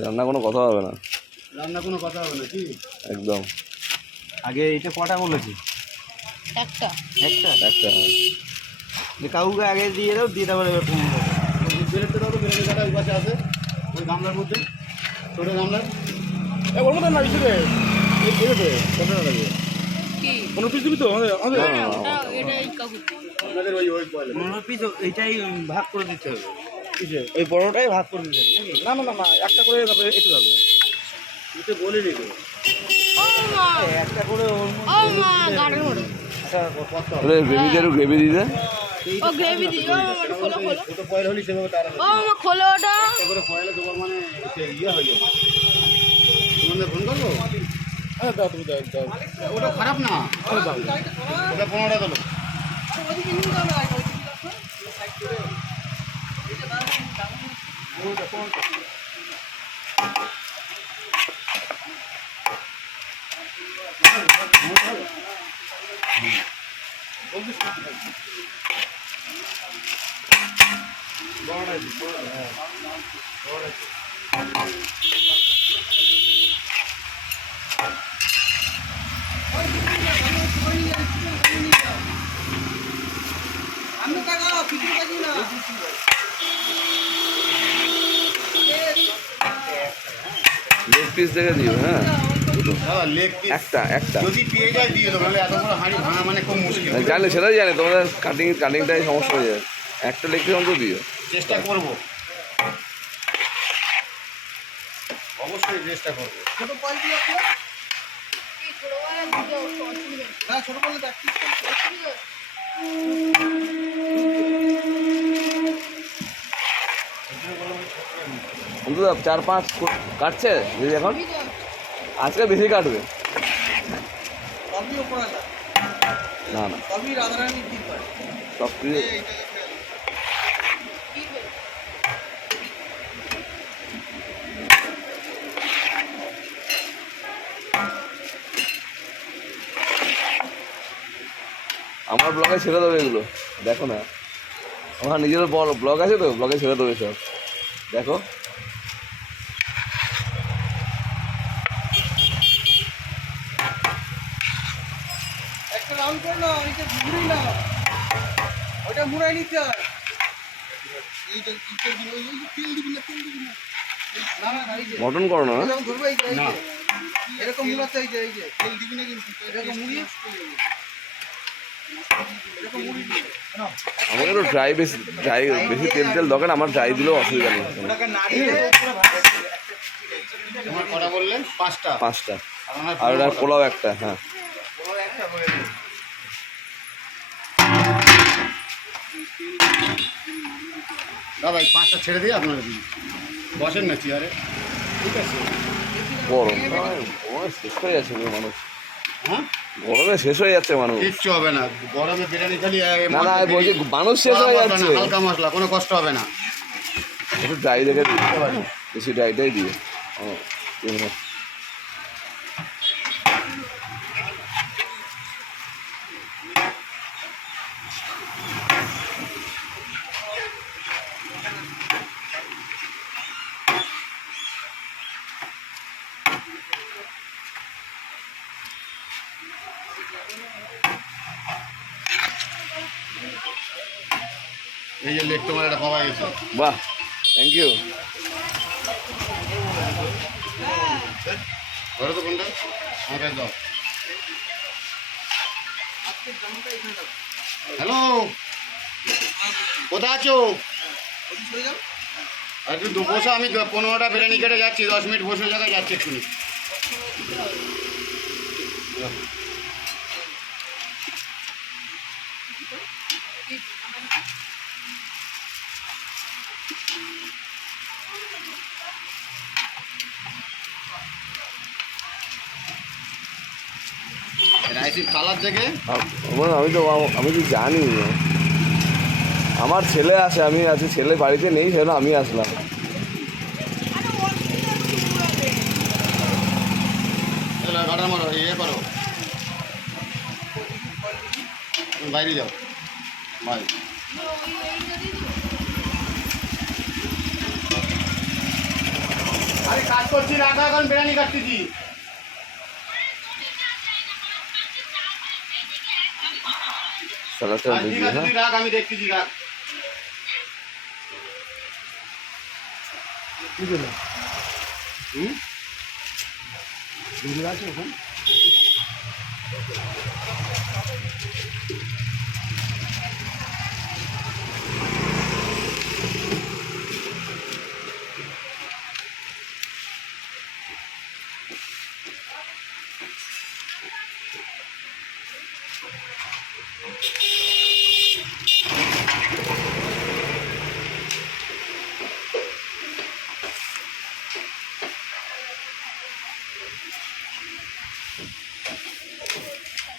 রান্না কোনো কথা হবে না, রান্না কোনো কথা হবে না কি একদম। আগে এটা কটা বলেছি? একটা একটা যে কাউকে আগে দিয়ে দাও, দিয়ে তারপরে বেরেটটা দাও তো, বেরেটে কাটা ওই পাশে আছে ওই গামলার মধ্যে, ছোটো গামলার ওর মধ্যে না হিসেবে এটাতে কতটা লাগবে? কি 15 পিস দিবি তো? না, ওটা এটাই কাকু আপনাদের ওই 15 পিস এইটাই ভাগ করে দিতে হবে। ওই বড়টাই ভাগ করে দিতে হবে নাকি? না না না না, একটা করে যাবে, এটা যাবে, এটা বলিনি তো। ও মা একটা করে ওর ও মা গাড়ির মোড়ে গ্রেভি দিতে ও গ্রেভি দি ও মামা খোলো খোলো ছোট ফয়েল হলে সেভাবে তার ও মামা খোলো ওটা একটা করে ফয়েলে তোমার মানে ইয়ে হয়ে যাবে। তোমাদের ফোন করবো? হ্যাঁ দাও, তুমি দাও, ওটা খারাপ না, ওটা 15টা দিলো। লেগ পিস দেখে দিও। হ্যাঁ দাদা লেগ পিস একটা যদি পেয়ে যায় দিয়ে দেবো, নাহলে এত বড় হাঁড়ি ভাঙা মানে খুব মুশকিল। জানি, সেটাই জানি, তোমাদের কাটিংটাই সমস্যা হয়ে যায়। একটা লেগ পিস অন্তত দিও। চেষ্টা করবো, অবশ্যই চেষ্টা করবো। এই ছোট বড় দুটো অসুবিধা না ছোট বলে দেখ, অন্তত 4-5 কাটছে দিদি এখন, আজকে বেশি কাটবে। সবই ওপরে না না সবই রাধারানী ঠিক করে। সব কিছু আমার ব্লগে ছেড়ে দেবে এগুলো, দেখো না, আমার নিজের ব্লগ আছে তো, ব্লগে ছেড়ে দেবে সব, দেখো। একটা রাউন্ড করে নাও, এটা ঘুরেই নাও, ওটা মুড়াই নিতে হয়। এই যে তেল দিবি না, তেল দিবি না, না না এই যে মটন করো না? এরকম ধরবে, এই যে এরকম মুড়াতে, এই যে তেল দিবি না কিন্তু, এরকম মুড়িয়ে এরকম মুড়ি দিয়ে নাও। আমাকে একটু বেশি তেল দরকার, আমার ড্রাই দিলেও অসুবিধা নেই। ওটাকে নাড়িয়ে তোমার কটা বললেন? 5টা। আর ওটা পোলাও একটা। হ্যাঁ দাদা এই 5টা ছেড়ে দিয়ে আপনারা দিন, বসেন না চেয়ারে, ঠিক আছে? গরম শেষ হয়ে যাচ্ছে মানুষ, হ্যাঁ গরমে শেষ হয়ে যাচ্ছে মানুষ। কিচ্ছু হবে না, গরমে বিরিয়ানি খালি না না বলছি মানুষ শেষ হয়ে যাচ্ছে। হালকা মশলা, কোনো কষ্ট হবে না। একটু ড্রাই দেখে দিই, বেশি ড্রাইটাই দিয়ে। এই যে লেগ তোমার এটা পাওয়া গেছে। বাহ, থ্যাংক ইউ। ধরো তো কোনটা, আমাকে দাও। হ্যালো, কোথায় আছো? আর একটু বসো, আমি 15টা বিরিয়ানি কেটে যাচ্ছি, 10 মিনিট বসে জায়গায় যাচ্ছি এক্ষুনি। রাইসির কালার দেখে আমি তো জানি, আমার ছেলে আসে, আমি আছি, ছেলে বাড়িতে নেই, সেজন্য আমি আসলাম। গাটার মারো, ইয়ে করো, বাইরে যাও ভাই। আরে কাজ করছি, রাখা এখন বিরিয়ানি কাটতেছি। সালাদটা আর ঠিক দেখবি আছে, হ্যাঁ তুই রাখ, আমি দেখতেছি, রাখ। কি দিল হুম? ভিডিও আছে ওখানে